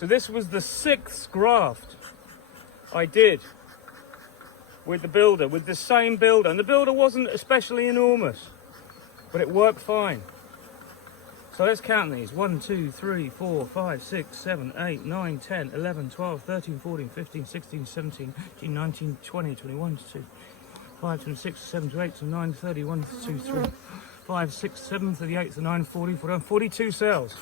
So this was the 6th graft I did with the builder, with the same builder. And the builder wasn't especially enormous, but it worked fine. So let's count these. 1, 2, 3, 4, 5, 6, 7, 8, 9, 10, 11, 12, 13, 14, 15, 16, 17, 18, 19, 20, 21, 22, 5, 26, 7, 8, 9, 30, 1, 2, 3, 5, 6, 7, 38, 39, 40, 41, 42 cells.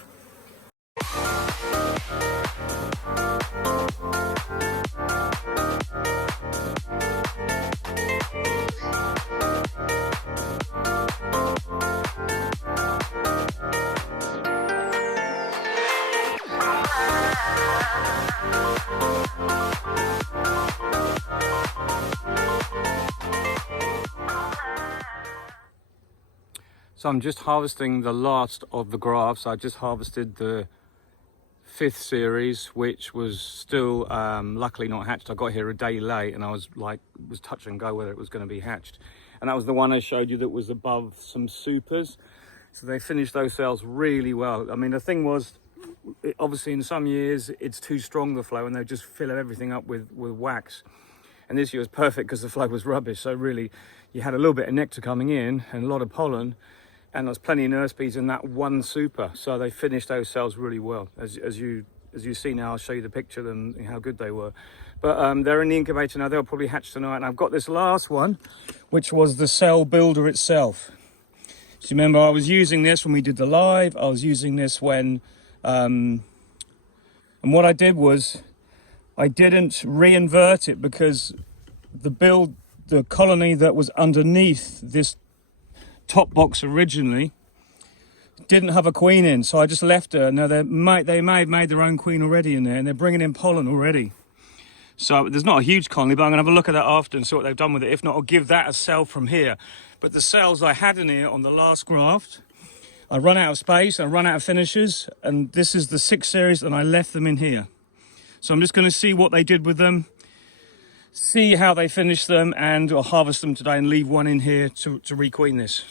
So I'm just harvesting the last of the grafts. I just harvested the 5th series, which was still luckily not hatched. I got here a day late and I was touch and go whether it was going to be hatched. And that was the one I showed you that was above some supers. So they finished those cells really well. I mean, the thing was, obviously in some years it's too strong, the flow, and they just fill everything up with wax. And this year was perfect because the flow was rubbish. So really you had a little bit of nectar coming in and a lot of pollen. And there's plenty of nurse bees in that one super, so they finished those cells really well. As you see now, I'll show you the picture of them and how good they were. But they're in the incubator now. They'll probably hatch tonight. And I've got this last one, which was the cell builder itself. So remember, I was using this when we did the live. I was using this when, and what I did was, I didn't re-invert it because the colony that was underneath this top box originally didn't have a queen in, so I just left her. Now they may have made their own queen already in there, and they're bringing in pollen already. So there's not a huge colony, but I'm gonna have a look at that after and see what they've done with it. If not, I'll give that a cell from here. But the cells I had in here on the last graft, I run out of space, I run out of finishers, and this is the 6th series, and I left them in here. So I'm just gonna see what they did with them, see how they finished them, and I'll harvest them today and leave one in here to requeen this,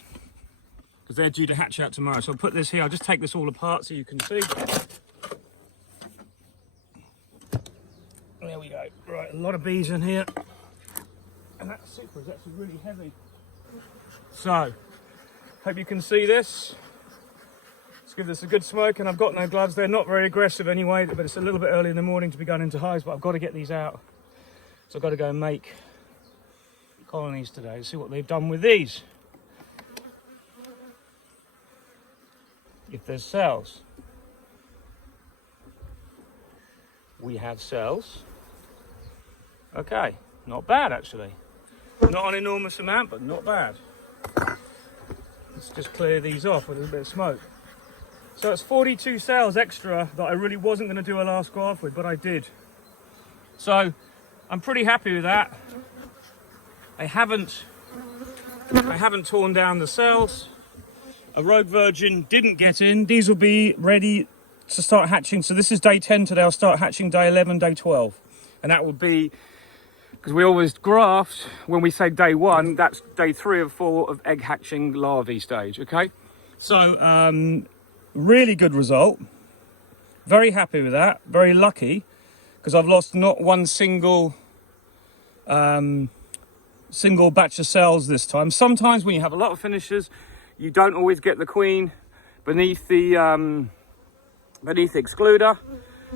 because they're due to hatch out tomorrow. So I'll put this here. I'll just take this all apart so you can see. There we go. Right, a lot of bees in here. And that super is actually really heavy. So, hope you can see this. Let's give this a good smoke. And I've got no gloves. They're not very aggressive anyway, but it's a little bit early in the morning to be going into hives, but I've got to get these out. So I've got to go and make colonies today. See what they've done with these. If there's cells, we have cells. Okay, not bad actually. Not an enormous amount, but not bad. Let's just clear these off with a little bit of smoke. So it's 42 cells extra that I really wasn't going to do a last graft with, but I did. So I'm pretty happy with that. I haven't torn down the cells. A rogue virgin didn't get in. These will be ready to start hatching. So this is day 10 today. I'll start hatching day 11, day 12. And that will be, because we always graft, when we say day 1, that's day 3 or 4 of egg hatching larvae stage, okay? So, really good result. Very happy with that. Very lucky, because I've lost not one single batch of cells this time. Sometimes when you have a lot of finishers, you don't always get the queen beneath the excluder,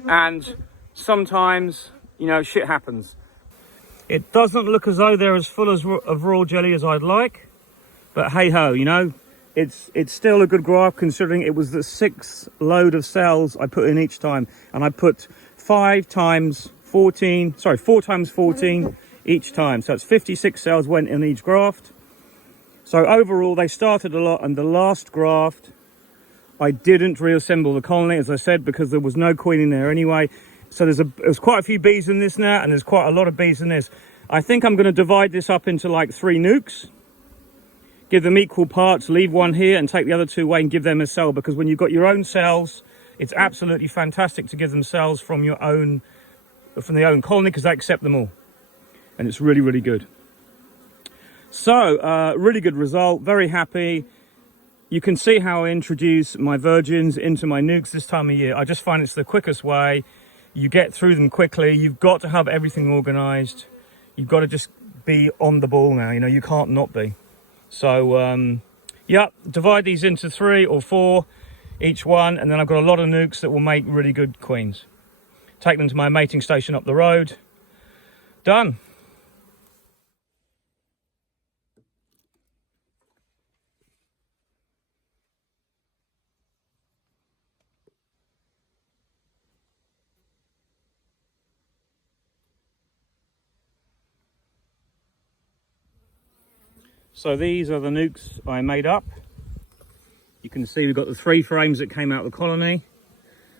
and sometimes, you know, shit happens. It doesn't look as though they're as full of raw jelly as I'd like, but hey ho, you know, it's still a good graft considering it was the 6th load of cells I put in each time, and I put 4 times 14 each time, so it's 56 cells went in each graft. So overall, they started a lot, and the last graft, I didn't reassemble the colony, as I said, because there was no queen in there anyway. So there's quite a few bees in this now, and there's quite a lot of bees in this. I think I'm going to divide this up into like 3 nukes, give them equal parts, leave one here, and take the other 2 away and give them a cell, because when you've got your own cells, it's absolutely fantastic to give them cells from the own colony, because they accept them all, and it's really, really good. So, really good result, very happy. You can see how I introduce my virgins into my nukes this time of year. I just find it's the quickest way. You get through them quickly. You've got to have everything organised. You've got to just be on the ball now. You know, you can't not be. So, yeah, divide these into 3 or 4 each one, and then I've got a lot of nukes that will make really good queens. Take them to my mating station up the road. Done. So these are the nukes I made up. You can see we've got the 3 frames that came out of the colony.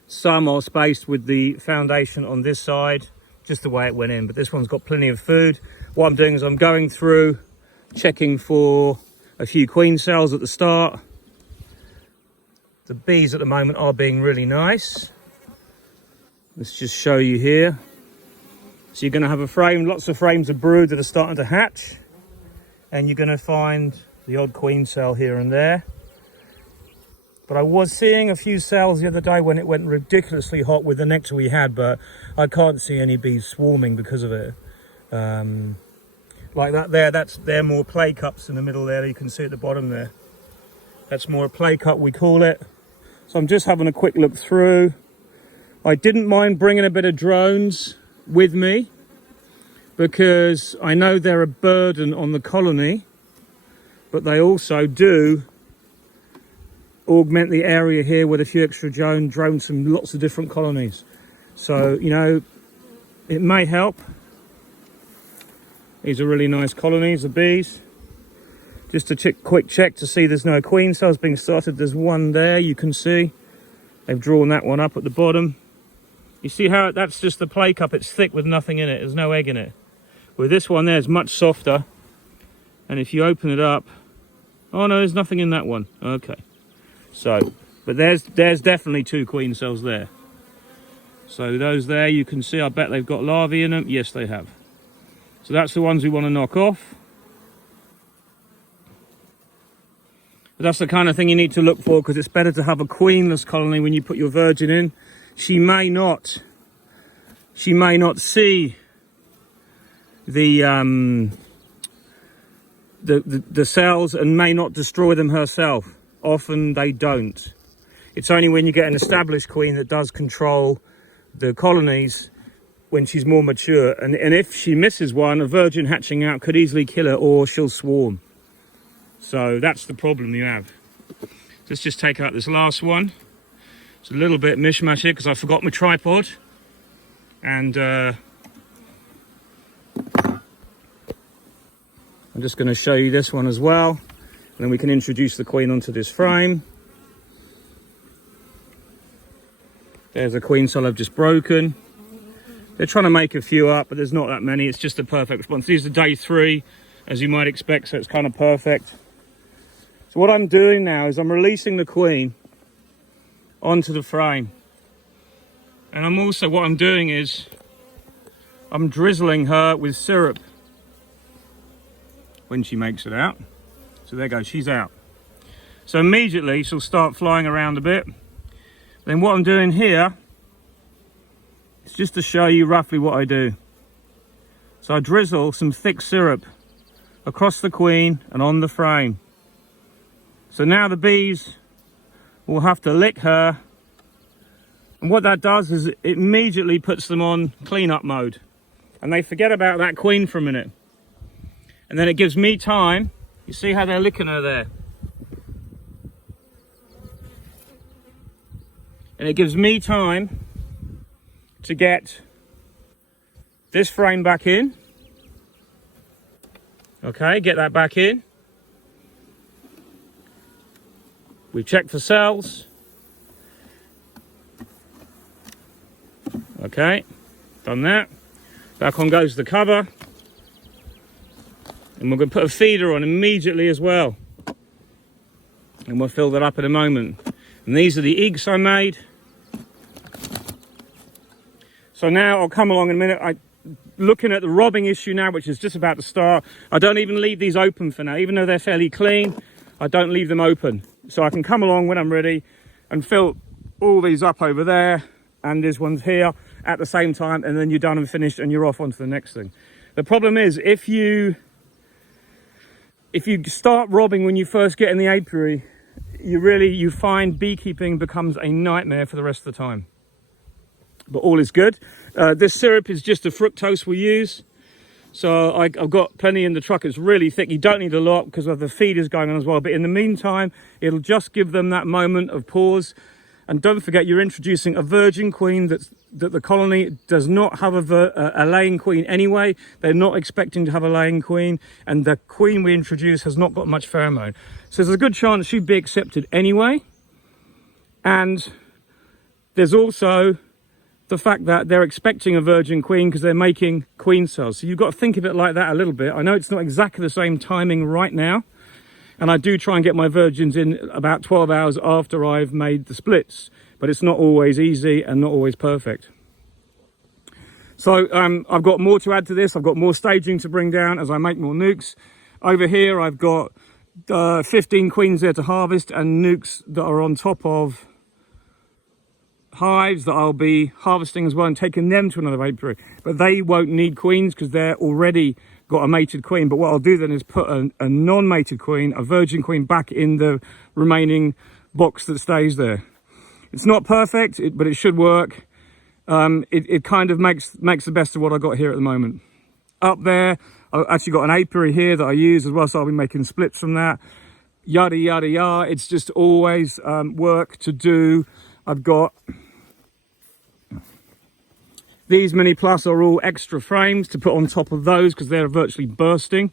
Some are spaced with the foundation on this side, just the way it went in, but this one's got plenty of food. What I'm doing is I'm going through, checking for a few queen cells at the start. The bees at the moment are being really nice. Let's just show you here. So you're going to have a frame, lots of frames of brood that are starting to hatch, and you're going to find the odd queen cell here and there. But I was seeing a few cells the other day when it went ridiculously hot with the nectar we had, but I can't see any bees swarming because of it. Like that there, they're more play cups in the middle there. You can see at the bottom there. That's more a play cup, we call it. So I'm just having a quick look through. I didn't mind bringing a bit of drones with me because I know they're a burden on the colony, but they also do augment the area here with a few extra drones from lots of different colonies. So, you know, it may help. These are really nice colonies of bees. Just a quick check to see there's no queen cells being started. There's one there, you can see. They've drawn that one up at the bottom. You see how that's just the play cup, it's thick with nothing in it, there's no egg in it. Where this one there is much softer. And if you open it up, oh no, there's nothing in that one. Okay. So, but there's definitely 2 queen cells there. So those there, you can see, I bet they've got larvae in them. Yes, they have. So that's the ones we want to knock off. But that's the kind of thing you need to look for, because it's better to have a queenless colony when you put your virgin in. She may not see the cells and may not destroy them herself. Often they don't. It's only when you get an established queen that does control the colonies when she's more mature. And if she misses one, a virgin hatching out could easily kill her, or she'll swarm. So that's the problem you have. Let's just take out this last one. It's a little bit mishmash here because I forgot my tripod. And I'm just going to show you this one as well. And then we can introduce the queen onto this frame. There's a queen cell I've just broken. They're trying to make a few up, but there's not that many. It's just a perfect response. These are day 3, as you might expect, so it's kind of perfect. So what I'm doing now is I'm releasing the queen onto the frame. And what I'm doing is I'm drizzling her with syrup when she makes it out. So there goes, she's out. So immediately she'll start flying around a bit. Then what I'm doing here is just to show you roughly what I do. So I drizzle some thick syrup across the queen and on the frame. So now the bees will have to lick her. And what that does is it immediately puts them on cleanup mode. And they forget about that queen for a minute. And then it gives me time. You see how they're licking her there? And it gives me time to get this frame back in. Okay, get that back in. We've checked for cells. Okay, done that. Back on goes the cover. And we're going to put a feeder on immediately as well. And we'll fill that up in a moment. And these are the eggs I made. So now I'll come along in a minute. Looking at the robbing issue now, which is just about to start, I don't even leave these open for now. Even though they're fairly clean, I don't leave them open. So I can come along when I'm ready and fill all these up over there and this one's here at the same time, and then you're done and finished and you're off onto the next thing. The problem is if you start robbing when you first get in the apiary, you find beekeeping becomes a nightmare for the rest of the time. But all is good. This syrup is just a fructose we use. So I've got plenty in the truck. It's really thick. You don't need a lot because of the feeders going on as well. But in the meantime, it'll just give them that moment of pause. And don't forget, you're introducing a virgin queen that the colony does not have a laying queen anyway. They're not expecting to have a laying queen. And the queen we introduce has not got much pheromone. So there's a good chance she'd be accepted anyway. And there's also the fact that they're expecting a virgin queen because they're making queen cells. So you've got to think of it like that a little bit. I know it's not exactly the same timing right now, and I do try and get my virgins in about 12 hours after I've made the splits, but it's not always easy and not always perfect. So I've got more to add to this. I've got more staging to bring down as I make more nukes. Over here I've got 15 queens there to harvest and nukes that are on top of hives that I'll be harvesting as well and taking them to another apiary. But they won't need queens because they're already got a mated queen. But what I'll do then is put a non-mated queen, a virgin queen, back in the remaining box that stays there. It's not perfect, but it should work. It kind of makes the best of what I got here at the moment. Up there, I've actually got an apiary here that I use as well, so I'll be making splits from that. Yada, yada, yada. It's just always work to do. I've got these Mini Plus are all extra frames to put on top of those because they're virtually bursting.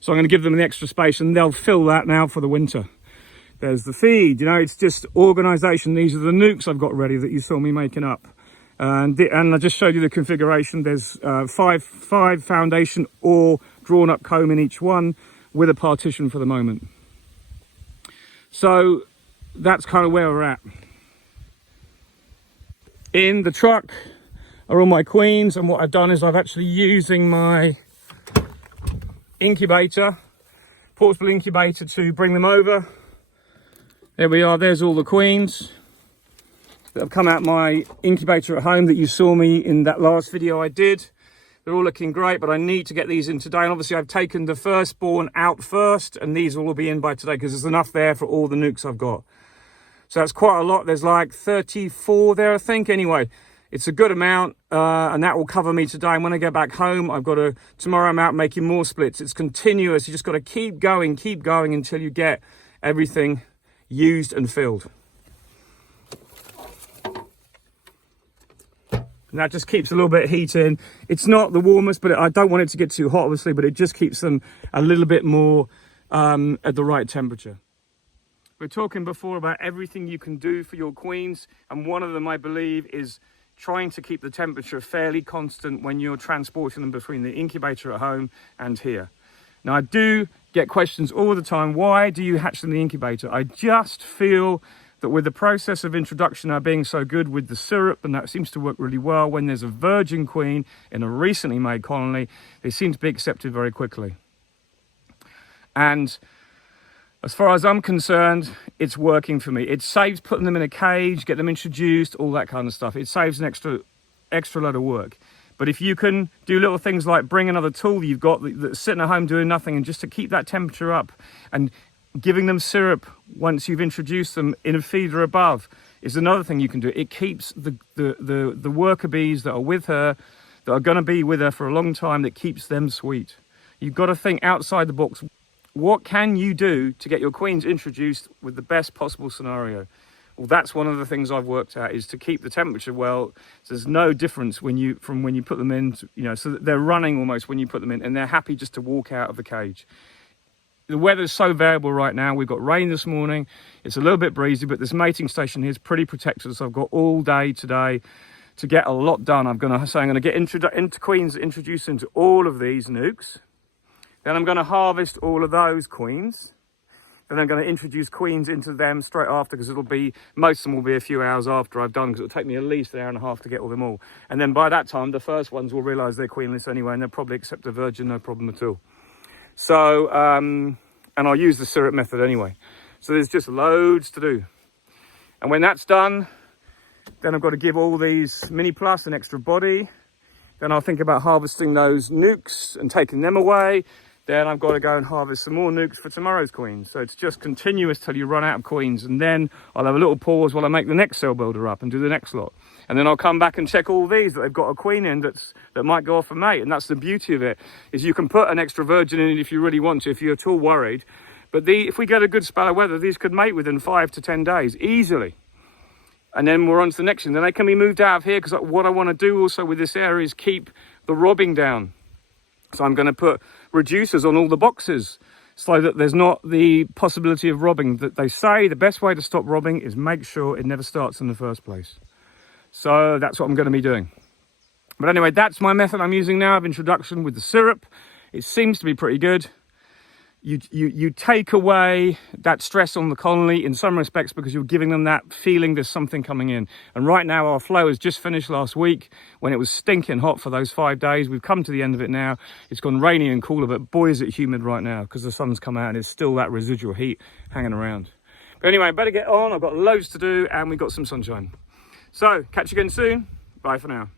So I'm going to give them the extra space and they'll fill that now for the winter. There's the feed, you know, it's just organisation. These are the nukes I've got ready that you saw me making up. And I just showed you the configuration. There's five foundation or drawn up comb in each one with a partition for the moment. So that's kind of where we're at. In the truck are all my queens, and what I've done is I've actually using my incubator, portable incubator, to bring them over. There we are, there's all the queens that have come out my incubator at home that you saw me in that last video I did. They're all looking great, but I need to get these in today. And obviously I've taken the firstborn out first, and these will all be in by today because there's enough there for all the nukes I've got. So that's quite a lot. There's like 34 there, I think. Anyway, it's a good amount, and that will cover me today. And when I get back home, tomorrow I'm out making more splits. It's continuous. You just got to keep going until you get everything used and filled. And that just keeps a little bit of heat in. It's not the warmest, but I don't want it to get too hot, obviously, but it just keeps them a little bit more at the right temperature. We're talking before about everything you can do for your queens, and one of them, I believe, is trying to keep the temperature fairly constant when you're transporting them between the incubator at home and here. Now, I do get questions all the time, why do you hatch in the incubator? I just feel that with the process of introduction now being so good with the syrup, and that seems to work really well, when there's a virgin queen in a recently made colony, they seem to be accepted very quickly. And as far as I'm concerned, it's working for me. It saves putting them in a cage, get them introduced, all that kind of stuff. It saves an extra load of work. But if you can do little things like bring another tool you've got that's sitting at home doing nothing, and just to keep that temperature up, and giving them syrup once you've introduced them in a feeder above is another thing you can do. It keeps the worker bees that are with her, that are going to be with her for a long time, that keeps them sweet. You've got to think outside the box. What can you do to get your queens introduced with the best possible scenario? Well, that's one of the things I've worked out, is to keep the temperature well. So there's no difference from when you put them in, so that they're running almost when you put them in, and they're happy just to walk out of the cage. The weather's so variable right now. We've got rain this morning. It's a little bit breezy, but this mating station here is pretty protected. So I've got all day today to get a lot done. I'm going to get into queens, introduce into all of these nukes. Then I'm going to harvest all of those queens. Then I'm going to introduce queens into them straight after, because most of them will be a few hours after I've done, because it'll take me at least an hour and a half to get all them all. And then by that time, the first ones will realise they're queenless anyway, and they'll probably accept a virgin, no problem at all. So, and I'll use the syrup method anyway. So there's just loads to do. And when that's done, Then I've got to give all these mini plus an extra body. Then I'll think about harvesting those nukes and taking them away. Then I've got to go and harvest some more nukes for tomorrow's queens. So it's just continuous till you run out of queens. And then I'll have a little pause while I make the next cell builder up and do the next lot. And then I'll come back and check all these that they've got a queen in that might go off a mate. And that's the beauty of it, is you can put an extra virgin in if you really want to, if you're at all worried. But if we get a good spell of weather, these could mate within 5 to 10 days, easily. And then we're on to the next one. Then they can be moved out of here, because what I want to do also with this area is keep the robbing down. So I'm going to put reducers on all the boxes so that there's not the possibility of robbing. That they say the best way to stop robbing is make sure it never starts in the first place. So that's what I'm going to be doing. But anyway, that's my method I'm using now of introduction with the syrup. It seems to be pretty good. You take away that stress on the colony in some respects, because you're giving them that feeling there's something coming in. And right now our flow has just finished last week when it was stinking hot for those 5 days. We've come to the end of it now. It's gone rainy and cooler, but boy is it humid right now because the sun's come out and there's still that residual heat hanging around. But anyway, I better get on. I've got loads to do and we've got some sunshine. So catch you again soon. Bye for now.